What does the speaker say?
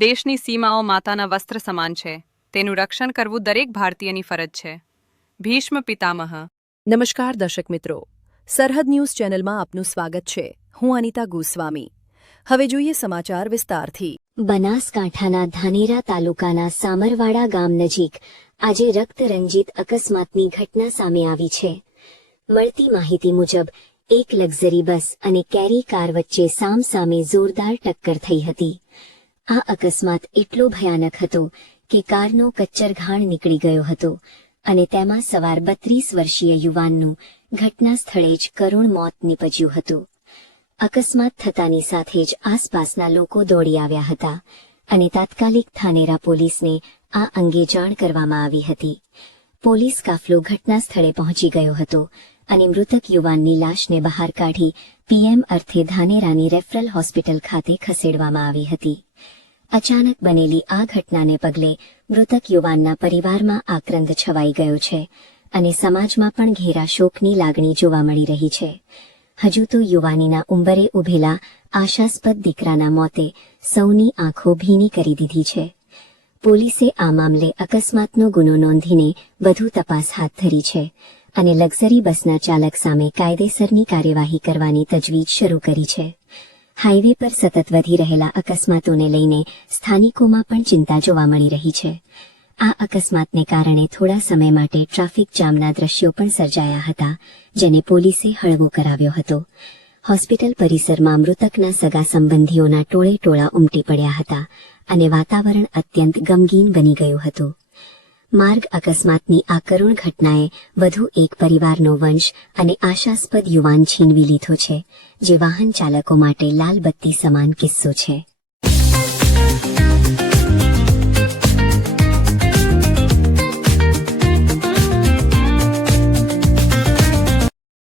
દેશની સીમાઓ માતાના વસ્ત્ર સમાન છે. તેનું રક્ષણ કરવું દરેક ભારતીયની ફરજ છે. ભીષ્મ પિતામહ. નમસ્કાર દર્શક મિત્રો, સરહદ ન્યૂઝ ચેનલમાં આપનું સ્વાગત છે. હું અનિતા ગોસ્વામી. હવે જોઈએ સમાચાર વિસ્તારથી. બનાસકાંઠાના ધાનેરા તાલુકાના સામરવાડા ગામ નજીક આજે રક્તરંજિત અકસ્માતની ઘટના સામે આવી છે. મળતી માહિતી મુજબ એક લક્ઝરી બસ અને કેરી કાર વચ્ચે સામસામે જોરદાર ટક્કર થઈ હતી. આ અકસ્માત એટલો ભયાનક હતો કે કારનો કચ્ચરઘાણ નીકળી ગયો હતો અને તેમાં સવાર 32 વર્ષીય યુવાનનું ઘટના સ્થળે જ કરુણ મોત નીપજ્યું હતું. અકસ્માત થતાની સાથે જ આસપાસના લોકો દોડી આવ્યા હતા અને તાત્કાલિક ધાનેરા પોલીસને આ અંગે જાણ કરવામાં આવી હતી. પોલીસ કાફલો ઘટના સ્થળે પહોંચી ગયો હતો અને મૃતક યુવાનની લાશને બહાર કાઢી પીએમ અર્થે ધાનેરાની રેફરલ હોસ્પિટલ ખાતે ખસેડવામાં આવી હતી. અચાનક બનેલી આ ઘટનાને પગલે મૃતક યુવાનના પરિવારમાં આક્રંદ છવાઈ ગયો છે અને સમાજમાં પણ ઘેરા શોકની લાગણી જોવા મળી રહી છે. હજુ તો યુવાનીના ઉંબરે ઉભેલા આશાસ્પદ દીકરાના મોતે સૌની આંખો ભીની કરી દીધી છે. પોલીસે આ મામલે અકસ્માતનો ગુનો નોંધીને વધુ તપાસ હાથ ધરી છે અને લક્ઝરી બસના ચાલક સામે કાયદેસરની કાર્યવાહી કરવાની તજવીજ શરૂ કરી છે. હાઈવે પર સતત વધી રહેલા અકસ્માતોને લઈને સ્થાનિકોમાં પણ ચિંતા જોવા મળી રહી છે. આ અકસ્માતને કારણે થોડા સમય માટે ટ્રાફિક જામના દ્રશ્યો પણ સર્જાયા હતા, જેને પોલીસે હળવો કરાવ્યો હતો. હોસ્પિટલ પરિસરમાં મૃતકના સગા સંબંધીઓના ટોળે ટોળા ઉમટી પડ્યા હતા અને વાતાવરણ અત્યંત ગમગીન બની ગયું હતું. માર્ગ અકસ્માતની આ કરુણ ઘટનાએ વધુ એક પરિવારનો વંશ અને આશાસ્પદ યુવાન છીનવી લીધો છે, જે વાહન ચાલકો માટે લાલ બત્તી સમાન કિસ્સો છે.